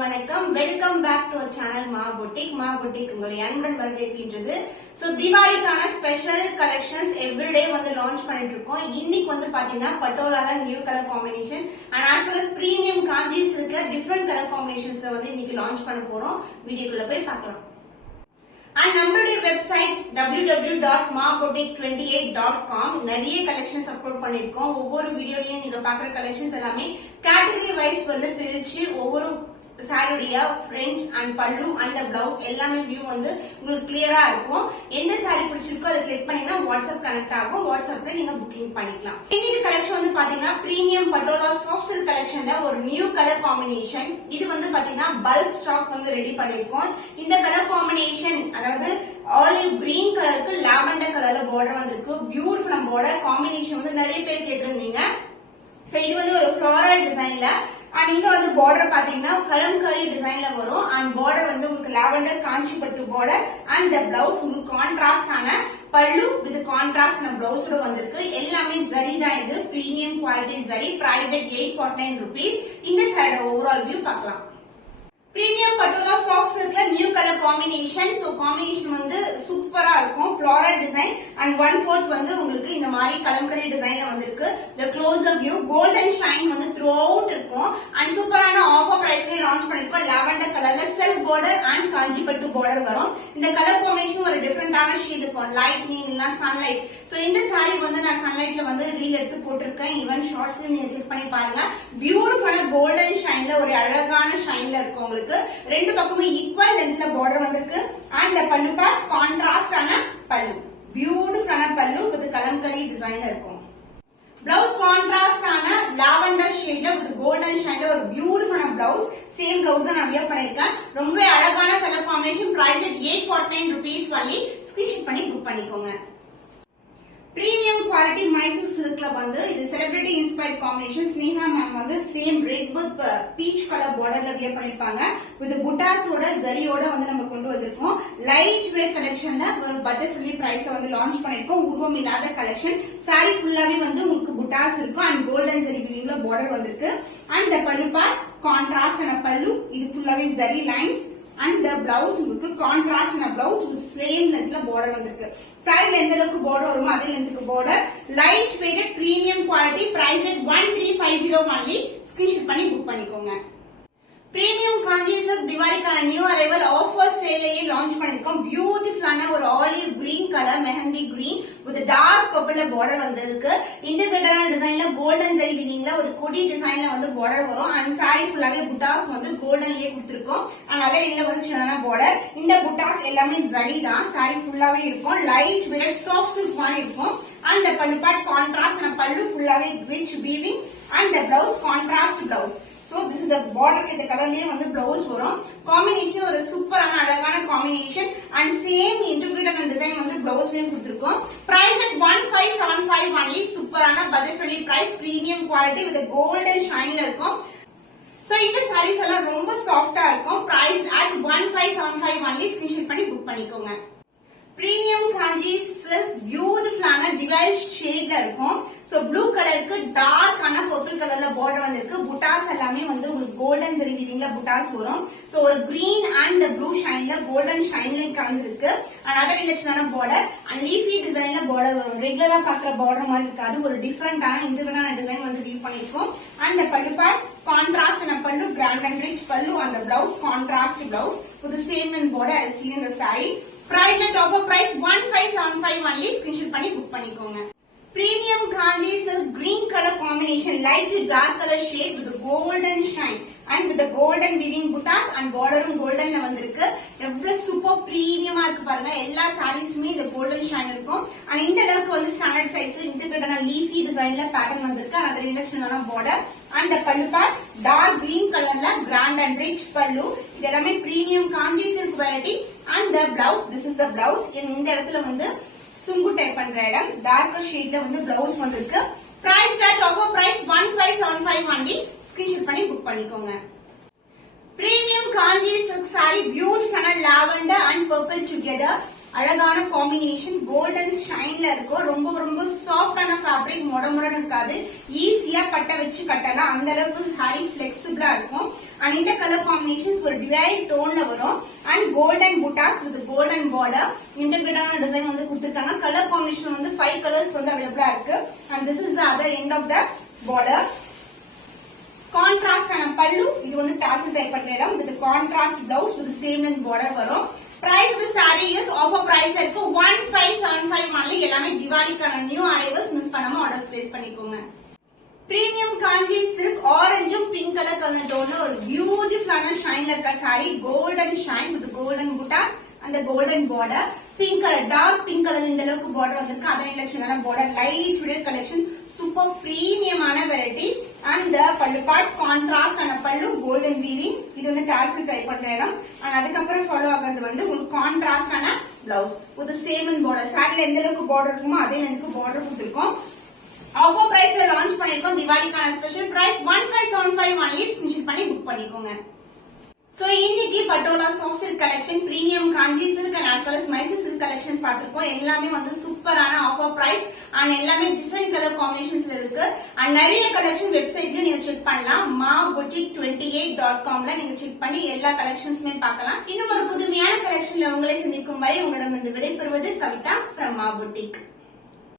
அனைவருக்கும் வணக்கம். Welcome back to our channel Maa boutique. Maa boutique உங்களை அன்புடன் வரவேற்கின்றது. சோ தீபாவளிக்கான ஸ்பெஷல் கலெக்ஷன்ஸ் எவ்ரிடே வந்து லான்ச் பண்ணிட்டு இருக்கோம். இன்னைக்கு வந்து பாத்தீங்கன்னா பட்டோலால new colour combination and as well as premium Kanchi சில்க்ல டிஃபரெண்ட் கலர் காம்பினேஷன்ஸ்ல வந்து இன்னைக்கு லான்ச் பண்ண போறோம். வீடியோக்குள்ள போய் பார்க்கலாம். And நம்மளுடைய வெப்சைட் www.maboutique28.com நிறைய கலெக்ஷன்ஸ் அப்லோட் பண்ணிருக்கோம். ஒவ்வொரு வீடியோலயும் நீங்க பாக்குற கலெக்ஷன்ஸ் எல்லாமே கேட்டகரி வைஸ் வந்து பிரிச்சு ஒவ்வொரு சாரியுடைய ஃப்ரண்ட் அண்ட் பல்லு அண்ட் பிளவுஸ் எல்லாமே வியூ வந்து உங்களுக்கு கிளியரா இருக்கும். எந்த சாரி பிடிச்சிருக்கோ அதை கிளிக் பண்ணீங்கன்னா வாட்ஸ்அப் கனெக்ட் ஆகும். வாட்ஸ்அப்ல நீங்க புக்கிங் பண்ணிக்கலாம். இன்னைக்கு கலெக்ஷன் வந்து பாத்தீங்கன்னா பிரீமியம் பட்டோலா சாஃப்ட் சில்க் கலெக்ஷன்ல ஒரு நியூ கலர் காம்பினேஷன். இது வந்து பாத்தீங்கன்னா பல்க் ஸ்டாக் வந்து ரெடி பண்ணிருக்கோம். இந்த கலர் காம்பினேஷன் அதாவது ஆலிவ் கிரீன் கலருக்கு லாவெண்டர் கலர்ல பார்டர் வந்திருக்கு. பியூட்டிஃபுல் பார்டர் காம்பினேஷன் வந்து நிறைய பேர் கேட்டிருந்தீங்க. சோ இது வந்து ஒரு ஃப்ளோரல் டிசைன்ல அண்ட் இங்க வந்து பார்டர் பாத்தீங்கன்னா கலம்கரி டிசைன்ல வரும். அண்ட் பார்டர் வந்து உங்களுக்கு லாவெண்டர் காஞ்சிபட்டு பார்டர் அண்ட் த பிளவுஸ் உங்களுக்கு கான்ட்ராஸ்ட் ஆன பல்லு வித் கான்ட்ராஸ்ட் ஆன பிளவுஸோட வந்திருக்கு. எல்லாமே ஜரி தான். இது premium quality zari. Price at 849 rupees. இந்த சைடு ஓவரால் வியூ பார்க்கலாம். பிரீமியம் பட்டோலா சாஃப்ட் சில்க்ல new colour combination. So combination வந்து சூப்பரா இருக்கும். ஃப்ளோரல் டிசைன் அண்ட் 1/4 வந்து உங்களுக்கு இந்த மாதிரி கலம்கரி டிசைன்ல வந்திருக்கு. தி க்ளோஸ்அப் வியூ கோல்டன் ஷைன் வந்து த்ரூ அவுட் இருக்கும். அண்ட் சூப்பரான ஆஃபர் பிரைஸ்ல லான்ச் பண்ணிருக்கோம். லாவெண்டர் கலர்ல செல்ஃப் பார்டர் அண்ட் காஞ்சிபட்டு பார்டர் வரும். இந்த கலர் காம்பினேஷன் ஒரு டிஃபரெண்டான ஷேட் இருக்கும். லைட்னிங் இல்லனா சன்லைட். சோ இந்த சாரி வந்து நான் சன்லைட்ல வந்து ரீல் எடுத்து போட்டிருக்கேன். ஈவன் ஷார்ட்ஸ்ல நீங்க செக் பண்ணி பாருங்க. பியூட்டிஃபுல்லான கோல்டன் ஷைன்ல ஒரு அழகான ஷைன்ல இருக்கும். உங்களுக்கு ரெண்டு பக்கமே ஈக்குவல் லென்த்ல பார்டர் வந்திருக்கு. அண்ட் பல்லு பார்ட் கான்ட்ராஸ்ட் ஆன பல்லு. பியூட்டிஃபுல்லான பல்லு வித் கலம்கரி டிசைன்ல இருக்கும். பிளவுஸ் கான்ட்ராஸ்ட் ஆன லாவெண்டர் ஷேட்ல வித் கோல்டன் ஷைன்ல ஒரு பியூட்டிஃபுல்லான பிளவுஸ். சேம் பிளவுஸ் தான் நான் வியர் பண்ணிருக்கேன். ரொம்ப அழகான colour combination. Price at 849 rupees only. Screenshot பண்ணி புக் பண்ணிக்கோங்க. பிரீமியம் குவாலிட்டி மைசூர் சில்க்ல வந்து இது celebrity inspired combination. Sneha ma'am வந்து same red with peach colour பார்டர்ல வியர் பண்ணிருப்பாங்க. வித் புட்டாஸோட ஜரியோட வந்து நம்ம கொண்டு வந்திருக்கோம். லைட் வெயிட் கலெக்ஷன்ல ஒரு பட்ஜெட் ஃப்ரெண்ட்லி பிரைஸ்ல வந்து லான்ச் பண்ணிருக்கோம். உருவம் இல்லாத கலெக்ஷன். சாரி ஃபுல்லாவே வந்து உங்களுக்கு புட்டாஸ் இருக்கும். அண்ட் கோல்டன் ஜரி வீவிங்ல பார்டர் வந்திருக்கு. And the pallu part contrast ஆன பல்லு. இது ஃபுல்லாவே zari lines. And the blouse உங்களுக்கு கான்ட்ராஸ்ட் ஆன பிளவுஸ் சேம் லென்த்ல பார்டர் வந்திருக்கு. சைடுல எந்த அளவுக்கு பார்டர் வருமோ அதே லென்த்துக்கு border. Light weighted premium quality. Price at 1350 only. Screenshot பண்ணி புக் பண்ணிக்கோங்க. பிரீமியம் காஞ்சி சில்க் திவாலிக்கான நியூ அரைவல் ஆஃபர் சேலையே லான்ச் பண்ணிருக்கோம். பியூட்டிஃபுல்லான ஒரு olive green colour mehndi green with dark பர்பிள்ல border வந்திருக்கு. இன்டிகிரேட்டடான டிசைன்ல கோல்டன் ஜரி வீவிங்ல ஒரு கொடி டிசைன்ல வந்து பார்டர் வரும். அண்ட் சாரி ஃபுல்லாவே புட்டாஸ் வந்து கோல்டன்லயே கொடுத்திருக்கோம். அண்ட் அதே இல்ல வந்து சின்னதான பார்டர். இந்த புட்டாஸ் எல்லாமே ஜரி தான். சாரி ஃபுல்லாவே இருக்கும். லைட் வெயிட் சாஃப்ட் சில்க் மாதிரி இருக்கும். அண்ட் the பல்லு பார்ட் கான்ட்ராஸ்ட் ஆன பல்லு ஃபுல்லாவே rich weaving. And the blouse contrast blouse. So this is a border இந்த கலர்லயே வந்து பிளவுஸ் வரும். காம்பினேஷன் ஒரு சூப்பரான அழகான combination. And same integrated design வந்து பிளவுஸ்லயும் கொடுத்திருக்கோம். Price at 1575 only. சூப்பரான budget friendly price. Premium quality with golden ஷைன்ல இருக்கும். சோ இந்த சாரீஸ் எல்லாம் ரொம்ப சாஃப்ட்டா இருக்கும். Price at 1575 only. ஸ்கிரீன்ஷாட் பண்ணி புக் பண்ணிக்கோங்க. பிரீமியம் காஞ்சி சில்க் பியூட்டிஃபுல்லான டிவைஸ் ஷேட்ல இருக்கும். சோ ப்ளூ கலருக்கு டார்க் ஆன பர்பிள் கலர்ல பார்டர் வந்திருக்கு. புட்டாஸ் எல்லாமே வந்து உங்களுக்கு கோல்டன் ஜரி வீவிங்ல புட்டாஸ் வரும். சோ ஒரு கிரீன் அண்ட் ப்ளூ ஷைன்ல கோல்டன் ஷைன்ல கலந்துருக்கு. அண்ட் அதர் ரிலேஷனான பார்டர் அண்ட் லீஃபி டிசைன்ல பார்டர் வரும். ரெகுலரா பாக்குற பார்டர் மாதிரி இருக்காது. ஒரு டிஃபரெண்டான இன்டிகிரேட்டான டிசைன் வந்து வியூ பண்ணிருக்கோம். அண்ட் பல்லு பார்ட் கான்ட்ராஸ்ட் ஆன pallu grand and rich pallu. அந்த blouse contrast blouse with same in border as seen in the saree. Price at offer price 1575 only. Screenshot பண்ணி புக் பண்ணிக்கோங்க. Premium Kanchi silk green colour combination light to dark colour shade with golden shine and with golden weaving buttas and பார்டரும் கோல்டன்ல வந்திருக்கு. எவ்வளவு super பிரீமியமா இருக்கு பாருங்க. எல்லா சாரீஸுமே இந்த கோல்டன் ஷைன் இருக்கும். அண்ட் இந்த அளவுக்கு வந்து ஸ்டாண்டர்ட் சைஸ் இன்டிகிரேட்டடான லீஃபி டிசைன்ல பேட்டர்ன் வந்திருக்கு. அண்ட் அதர் ரிலேஷனான border and pallu part dark green கலர்ல கிராண்ட் அண்ட் ரிச் பல்லு. இது எல்லாமே premium Kanchi silk variety. And the blouse this is the blouse. இந்த இடத்துல வந்து சுங்கு டைப் பண்ற இடம் டார்க்கர் ஷேட்ல வந்து பிளவுஸ் வந்திருக்கு. Price at offer price 1575 only. Screenshot பண்ணி புக் பண்ணிக்கோங்க. பிரீமியம் காஞ்சி சில்க் சாரி பியூட்டிஃபுல்லான லாவெண்டர் அண்ட் பர்பிள் டுகெதர். அழகான காம்பினேஷன் கோல்டன் ஷைன்ல இருக்கும். ரொம்ப ரொம்ப சாஃப்டான ஃபேப்ரிக். மொட இருக்காது. ஈஸியா பட்ட வச்சு கட்டலாம். அந்த அளவுக்கு ஹை பிளெக்சிபிளா இருக்கும். அண்ட் இந்த கலர் காம்பினேஷன்ஸ் ஒரு டிவைட் டோன்ல வரும் and golden buttas with golden border இன்டெகிரேட்டான design வந்து கொடுத்திருக்காங்க. கலர் காம்பினேஷன் வந்து 5 கலர்ஸ் வந்து அவைலபிளா இருக்கு and this is the other end of the border. Contrast ஆன பல்லு, இது வந்து டாசல் டைப் பண்ற இடம் with contrast blouse with same length border வரும். Price the saree is offer price இருக்கு 1575 only. எல்லாமே திவாலிக்கான நியூ அரைவல்ஸ், மிஸ் பண்ணாம ஆர்டர்ஸ் பிளேஸ் பண்ணிக்கோங்க. பிரீமியம் காஞ்சி சில்க் ஆரஞ்சும் பிங்க் கலர் கலர் டோன்ல ஒரு பியூட்டிஃபுல்லான ஷைன்ல இருக்க saree, golden shine with golden buttas அந்த golden border. Pink colour, dark pink colour இந்த அளவுக்கு பார்டர் வந்திருக்கு. அதே collection border, light fitted collection, super பிரீமியமான variety. And pallu part contrast ஆன பல்லு, கோல்டன் வீவிங், இது வந்து டாசல் டைப் பண்ற இடம். அண்ட் அதுக்கப்புறம் ஃபாலோ ஆகிறது வந்து உங்களுக்கு கான்ட்ராஸ்ட் ஆன பிளவுஸ் வித் சேம் பார்டர். சாரில எந்த அளவுக்கு பார்டர் இருக்குமோ அதே அளவுக்கு பார்டர் கொடுத்திருக்கோம். ஆஃபர் பிரைஸ்ல லான்ச் பண்ணிருக்கோம். திவாலிக்கான ஸ்பெஷல் பிரைஸ் 1575 only. ஸ்கிரீன்ஷாட் பண்ணி புக் பண்ணிக்கோங்க. சோ இன்னைக்கு patola soft silk collection, premium Kanchi silk and as well as Mysore silk collections பார்த்திருக்கோம். எல்லாமே வந்து சூப்பரான ஆஃபர் பிரைஸ் அண்ட் எல்லாமே டிஃபரெண்ட் கலர் காம்பினேஷன்ஸ்ல இருக்கு. அண்ட் நிறைய கலெக்ஷன் வெப்சைட்ல நீங்க செக் பண்ணலாம். maboutique28.comல நீங்க செக் பண்ணி எல்லா கலெக்ஷன்ஸுமே பார்க்கலாம். இன்னும் ஒரு புதுமையான கலெக்ஷன்ல உங்களை சந்திக்கும் வரை உங்களிடம் விடைபெறுவது கவிதா from maboutique.